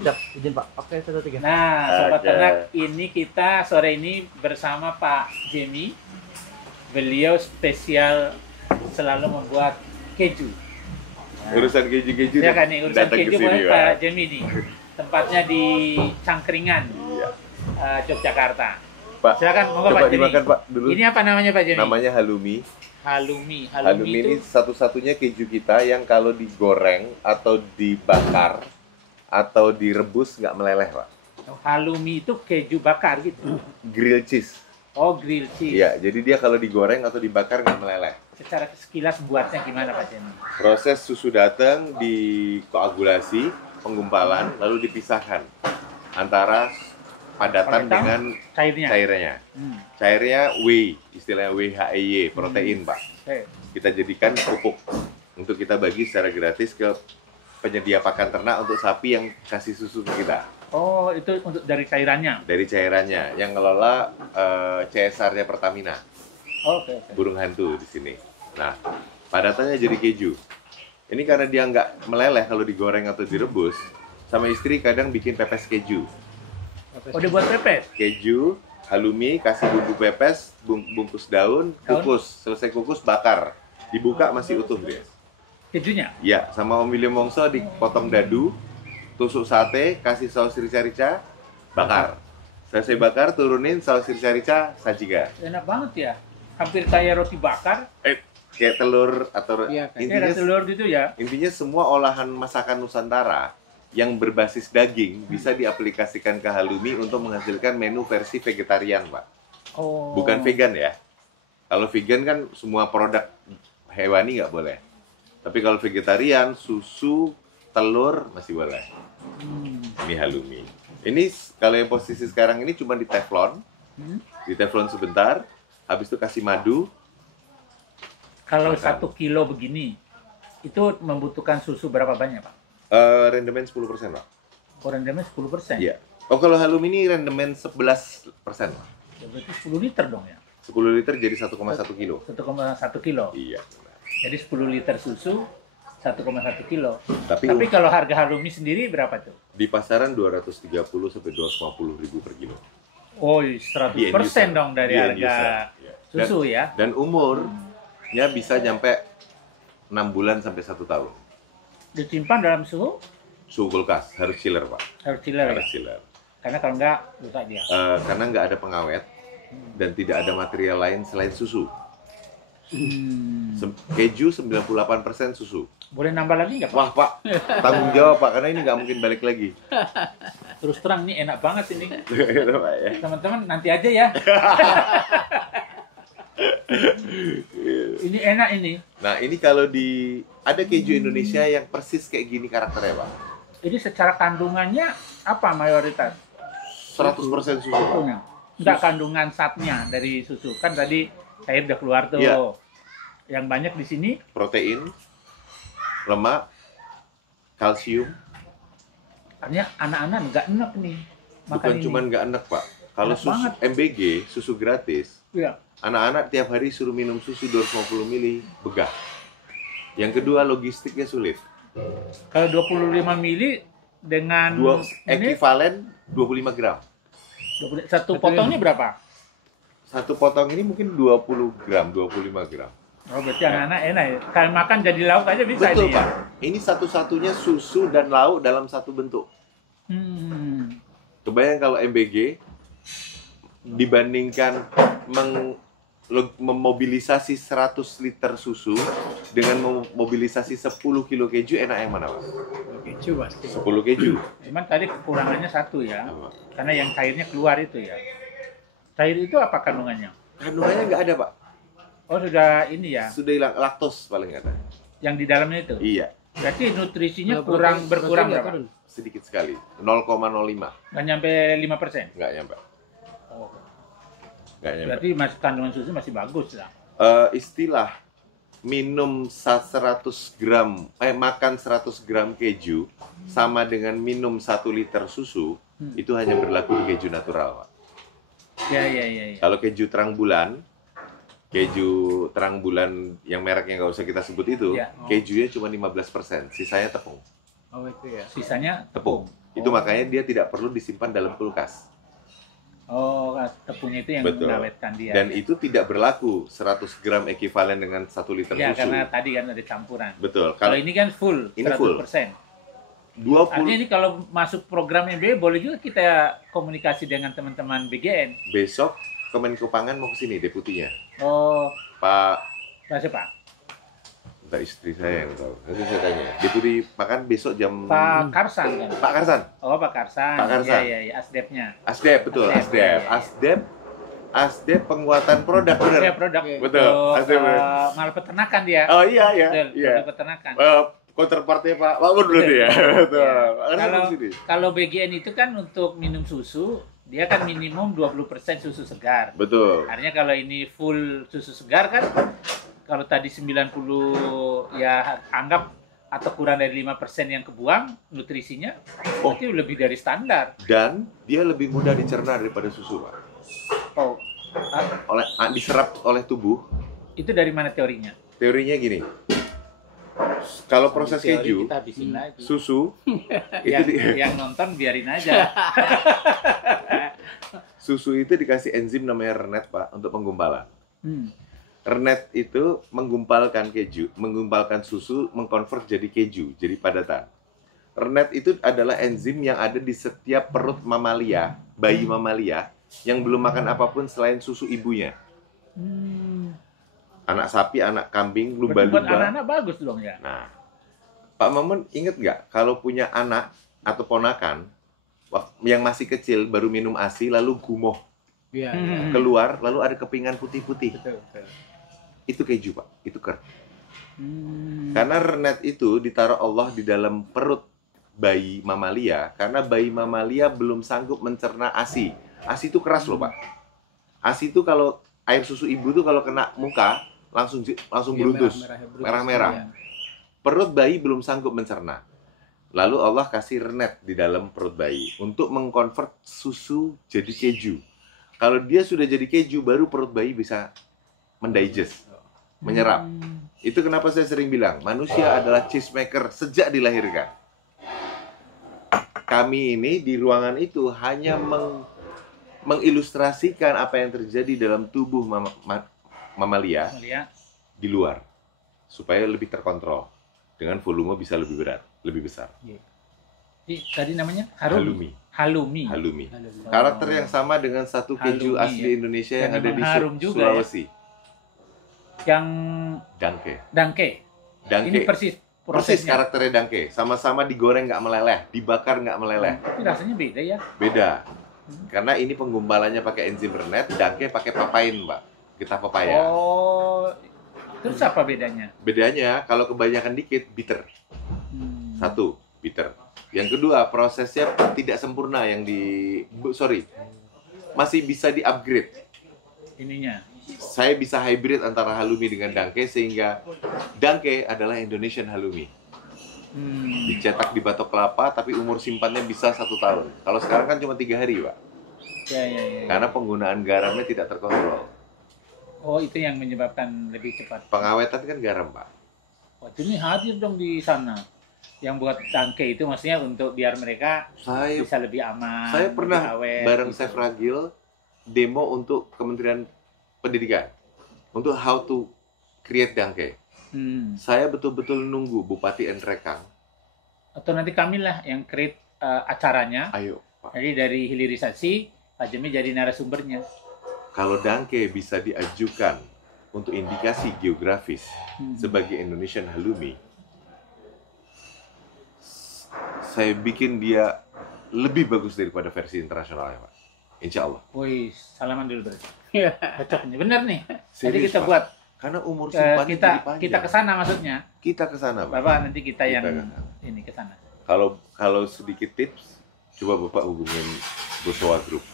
Siap, izin Pak. Oke, 1, 3. Nah, Sobat Oke. Ternak, ini kita sore ini bersama Pak Jemi. Beliau spesial selalu membuat keju. Nah, Urusan keju-keju ya kan nih, urusan datang keju ke sini, boleh Pak. Pak Jemi nih. Tempatnya di Cangkringan, Iya. Yogyakarta. Pak, Silakan, monggo coba Pak Jemi. dimakan Pak dulu. Ini apa namanya Pak Jemi? Namanya halloumi. Halloumi. Halloumi itu ini satu-satunya keju kita yang kalau digoreng atau dibakar atau direbus nggak meleleh, Pak. halloumi itu keju bakar gitu. Grill cheese. Oh, grill cheese. Iya, jadi dia kalau digoreng atau dibakar nggak meleleh. Secara sekilas buatnya gimana Pak Jemi? Proses susu datang, dikoagulasi, penggumpalan, lalu dipisahkan antara padatan Padatang, dengan cairnya. cairnya. Cairnya whey, istilahnya WHEY, protein, Pak. Oke. Kita jadikan pupuk untuk kita bagi secara gratis ke penyedia pakan ternak untuk sapi yang kasih susu ke kita. Oh, itu untuk dari cairannya. Dari cairannya yang ngelola CSR-nya Pertamina, Oke. burung hantu di sini. Nah, padatannya jadi keju. Ini karena dia nggak meleleh kalau digoreng atau direbus, sama istri kadang bikin pepes keju. Oh, dia buat pepes. Keju, halloumi, kasih bumbu pepes, bungkus daun, kukus. Selesai kukus, bakar. Dibuka masih utuh dia. Kejunya. Ya, sama Om William Wongso dipotong dadu, tusuk sate, kasih saus rica-rica, bakar. Selesai bakar, turunin saus rica-rica, sajikan. Enak banget ya. Hampir kayak roti bakar. Kayak telur atau Iya, kayak intinya, ada telur gitu ya. intinya semua olahan masakan Nusantara yang berbasis daging bisa diaplikasikan ke halloumi untuk menghasilkan menu versi vegetarian, Pak. Oh. Bukan vegan ya. Kalau vegan kan semua produk hewani nggak boleh. Tapi kalau vegetarian, susu, telur masih boleh. Ini halloumi. Ini kalau yang posisi sekarang ini cuma di teflon. Di teflon sebentar. Habis itu kasih madu. Kalau Makan. 1 kilo begini, itu membutuhkan susu berapa banyak Pak? Rendemen 10%, Pak. Rendemen 10%. Iya. Oh, kalau halloumi ini rendemen 11%. Ya, berarti 10 liter dong ya. 10 liter jadi 1,1 kilo. 1,1 kilo. Iya. Jadi 10 liter susu 1,1 kilo. Tapi kalau harga halloumi sendiri berapa tuh? di pasaran 230 sampai 250 ribu per kilo. Oh, Di 100% end user. dong dari Di end harga user. Iya. susu ya. Dan umurnya bisa nyampe 6 bulan sampai 1 tahun. Disimpan dalam suhu Suhu kulkas harus chiller, Pak. harus chiller ya. Harus chiller. Karena kalau enggak rusak dia. Karena nggak ada pengawet dan tidak ada material lain selain susu. Keju 98% susu. Boleh nambah lagi nggak Pak? Wah, Pak, tanggung jawab, Pak, karena ini nggak mungkin balik lagi. Terus terang ini enak banget ini. Gitu, Pak, ya. Teman-teman nanti aja ya. Ini enak ini. Nah, ini kalau ada keju Indonesia yang persis kayak gini karakternya, Pak. Ini secara kandungannya apa mayoritas? 100% susu, Pak. Enggak kandungan zatnya dari susu. Kan tadi air udah keluar tuh. Iya. Yang banyak di sini Protein, lemak, kalsium. artinya anak-anak nggak enak nih makan Bukan ini. cuma nggak enak, Pak. Kalau Enak susu banget. MBG, susu gratis, Iya. anak-anak tiap hari suruh minum susu 250 mili, begah. Yang kedua, logistiknya sulit. Kalau 25 mili dengan ini Ekivalen 25 gram. satu potongnya berapa? Satu potong ini mungkin 20 gram, 25 gram. Oh, berarti anak-anak enak ya. Kalau makan jadi lauk aja bisa Betul, ini Pak. ya. Ini satu-satunya susu dan lauk dalam satu bentuk. Kebayang kalau MBG dibandingkan memobilisasi 100 liter susu dengan memobilisasi 10 kilo keju, enak yang mana, Pak? Keju pasti. 10 keju. Cuman tadi kekurangannya satu ya. Apa? Karena yang cairnya keluar itu ya. Cair itu apa kandungannya? Kandungannya nggak ada, Pak. Oh, sudah ini ya. Sudah hilang, laktos paling ada. Yang di dalamnya itu. Iya, Berarti nutrisinya Protein- berkurang protein berapa? turun. sedikit sekali. 0,05. Nggak nyampe 5%. Nggak nyampe. Oh, Nggak nyampe. berarti kandungan susu masih bagus lah. Istilah minum 100 gram, makan 100 gram keju sama dengan minum 1 liter susu, itu hanya berlaku di keju natural, Pak. Ya. Kalau keju terang bulan yang mereknya nggak usah kita sebut itu, Ya. kejunya cuma 15%, sisanya tepung. Oh, itu ya. Sisanya Tepung. Itu makanya dia tidak perlu disimpan dalam kulkas. Oh, tepungnya itu yang Betul. mengawetkan dia. Dan itu tidak berlaku 100 gram ekivalen dengan 1 liter Ya, susu. karena tadi kan ada campuran. Betul. Kalau ini kan full, Ini 100%. full. Artinya ini kalau masuk program MBA boleh juga kita komunikasi dengan teman-teman BGN. Besok Kemenko Pangan mau ke sini deputinya. Oh, Pak, siapa? entah istri saya yang tahu. Nanti saya tanya. Deputi Pangan besok jam Pak Karsan kan? Pak Karsan. Oh, Pak Karsan. Pak Karsan. Iya, Asdepnya. Asdep, betul, Asdep. Asdep. Asdep penguatan produk, benar. Ya, produk. Betul, Asdep. Malah peternakan dia. Oh iya, iya. Betul, Iya. produk peternakan. Counterpartnya Pak Bangun berarti ya. Betul. Kalau Di sini. kalau BGN itu kan untuk minum susu, dia kan minimum 20% susu segar. Betul. Artinya kalau ini full susu segar kan, kalau tadi 90 ya anggap atau kurang dari 5% yang kebuang nutrisinya, Oh. itu lebih dari standar. Dan dia lebih mudah dicerna daripada susu, Pak. Oh, Diserap oleh tubuh. itu dari mana teorinya? Teorinya gini. Kalau proses Teori keju, kita habisin lagi. susu itu yang nonton biarin aja. susu itu dikasih enzim namanya rennet, Pak, untuk penggumpalan. Rennet itu menggumpalkan keju, menggumpalkan susu, mengkonvert jadi keju, jadi padatan. Rennet itu adalah enzim yang ada di setiap perut mamalia, bayi mamalia, yang belum makan apapun selain susu ibunya. Anak sapi, anak kambing, Buat lumba-lumba. anak-anak bagus dong ya. Nah, Pak Mamun inget nggak kalau punya anak atau ponakan yang masih kecil baru minum ASI lalu gumoh Iya. keluar lalu ada kepingan putih-putih, Betul. itu keju, Pak, itu ker. Karena rennet itu ditaruh Allah di dalam perut bayi mamalia karena bayi mamalia belum sanggup mencerna ASI. ASI itu keras loh, Pak. ASI itu kalau air susu ibu tuh kalau kena muka langsung beruntus, merah-merah. Perut bayi belum sanggup mencerna. Lalu Allah kasih rennet di dalam perut bayi untuk mengkonvert susu jadi keju. Kalau dia sudah jadi keju, baru perut bayi bisa mendigest, menyerap. Itu kenapa saya sering bilang, manusia adalah cheese maker sejak dilahirkan. Kami ini di ruangan itu hanya mengilustrasikan apa yang terjadi dalam tubuh mamalia di luar, supaya lebih terkontrol. Dengan volume bisa lebih berat, lebih besar. Tadi namanya Halumi. Halumi. Halumi. Karakter yang sama dengan satu keju Halumi, asli ya. Indonesia Dan yang ada di harum juga, Sulawesi. Yang Dangke. dangke. Ini persis Persis prosesnya. karakternya dangke. Sama-sama digoreng nggak meleleh, dibakar nggak meleleh. Tapi rasanya beda ya. Beda. Karena ini penggumpalannya pakai enzim rennet, dangke pakai papain, Pak. Getah pepaya. Oh, terus apa bedanya? Bedanya kalau kebanyakan dikit bitter. Satu, bitter. Yang kedua, prosesnya tidak sempurna yang masih bisa di-upgrade. Ininya. Saya bisa hybrid antara halumi dengan dangke sehingga dangke adalah Indonesian halumi. Dicetak di batok kelapa tapi umur simpannya bisa 1 tahun. Kalau sekarang kan cuma 3 hari, Pak. Ya. Karena penggunaan garamnya tidak terkontrol. Oh, itu yang menyebabkan lebih cepat. Pengawetan kan garam, Pak. Wah, ini hadir dong di sana. Yang buat dangke itu maksudnya untuk biar mereka bisa lebih aman. Saya pernah lebih awet, bareng gitu. Chef Ragil demo untuk Kementerian Pendidikan untuk how to create dangke. Saya betul-betul nunggu Bupati Nrekang. Atau nanti kami lah yang create acaranya. Ayo, Pak. Jadi dari hilirisasi, Pak Jemi jadi narasumbernya. Kalau dangke bisa diajukan untuk indikasi geografis sebagai Indonesian halumi, saya bikin dia lebih bagus daripada versi internasionalnya, Pak. Insya Allah. Wih, salaman dulu berarti. Cocok nih, bener nih. Jadi Serius, kita Pak. buat Karena umur simpannya jadi panjang. kita ke sana maksudnya. Kita ke sana, Pak. Bapak nanti kita yang kesana. ini ke sana. Kalau sedikit tips, coba Bapak hubungin Bosowa Group.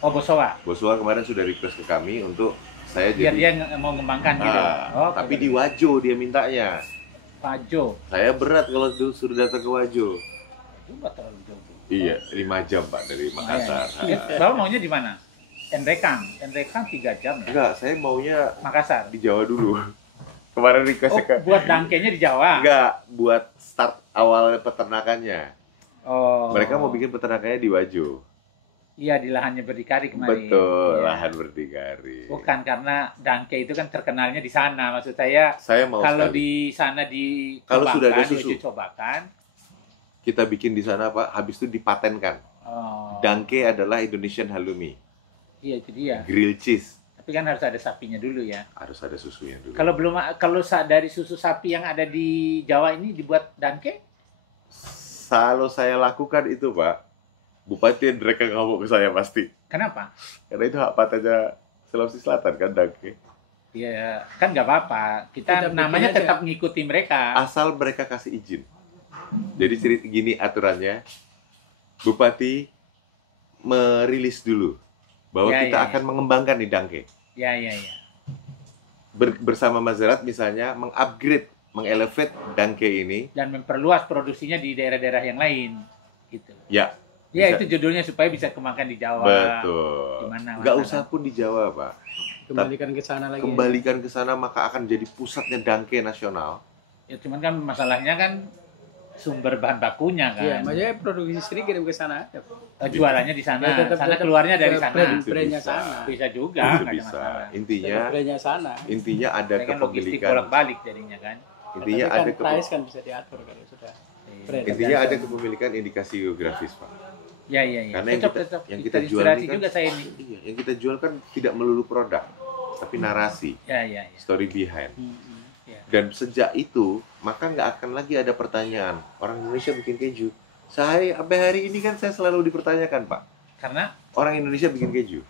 Oh, Bosowa. Bosowa kemarin sudah request ke kami untuk saya Biar jadi dia mau ngembangkan gitu. Oh, tapi di Wajo dia mintanya. Pajo. Saya berat kalau suruh datang ke Wajo. Itu terlalu jauh. Iya, 5 jam, Pak, dari Makassar. Bapak maunya di mana? Nrekang 3 jam ya? Enggak, saya maunya Makassar. di Jawa dulu. Kemarin Oh, requestnya buat dangkenya di Jawa? Enggak, buat start awal peternakannya. Oh. Mereka mau bikin peternakannya di Wajo. Iya, di lahannya berdikari kemarin. Betul, Iya. lahan berdikari. Bukan karena Dangke itu kan terkenalnya di sana. Maksud saya Saya mau kalau sekali. di sana Kalau sudah ada dicobakan, susu. diuji cobakan. Kita bikin di sana, Pak, habis itu dipatenkan. Oh. Dangke adalah Indonesian halloumi, Iya, itu dia. grilled cheese. Tapi kan harus ada sapinya dulu ya. Harus ada susunya dulu. Kalau dari susu sapi yang ada di Jawa ini dibuat Dangke? Kalau saya lakukan itu, Pak, Bupati mereka ngamuk ke saya pasti. Kenapa? Karena itu hak patennya Sulawesi Selatan kan, Dangke. Iya, kan nggak apa-apa. Kita Kita bikin namanya aja. tetap ngikuti mereka. Asal mereka kasih izin. Jadi gini aturannya, Bupati merilis dulu bahwa Ya, kita ya, akan mengembangkan nih Dangke. Ya, ya, ya. Bersama Mazerat misalnya mengupgrade, mengelevate Dangke ini. Dan memperluas produksinya di daerah-daerah yang lain. Gitu. Ya, Ya, bisa. itu judulnya supaya bisa kemakan di Jawa. Betul. Dimana-mana. Nggak usah pun di Jawa, Pak. Kembalikan ke sana lagi. Kembalikan ke sana maka akan jadi pusatnya Dangke nasional. Ya, cuman kan masalahnya kan sumber bahan bakunya kan. Iya, maksudnya produksi sendiri kirim ke sana. Jualannya di sana. Ya, Sana keluarnya dari sana. Brandnya Bisa. sana. Bisa juga, Itu nggak ada bisa. masalah. Brandnya sana. Intinya ada Ini kan logistik kepemilikan. bolak-balik jadinya kan. Intinya Tapi ada kan price kan bisa diatur kalau sudah. brand. intinya ada kepemilikan indikasi geografis, Pak. Ya, ya, ya. Karena Tetap. yang kita jual Terinspirasi ini kan, juga saya ini. iya, yang kita jual kan tidak melulu produk, tapi narasi, Ya, ya, ya. story behind. Ya. Dan sejak itu, maka nggak akan lagi ada pertanyaan, orang Indonesia bikin keju. Saya, sampai hari ini kan saya selalu dipertanyakan, Pak. Karena Orang Indonesia bikin keju.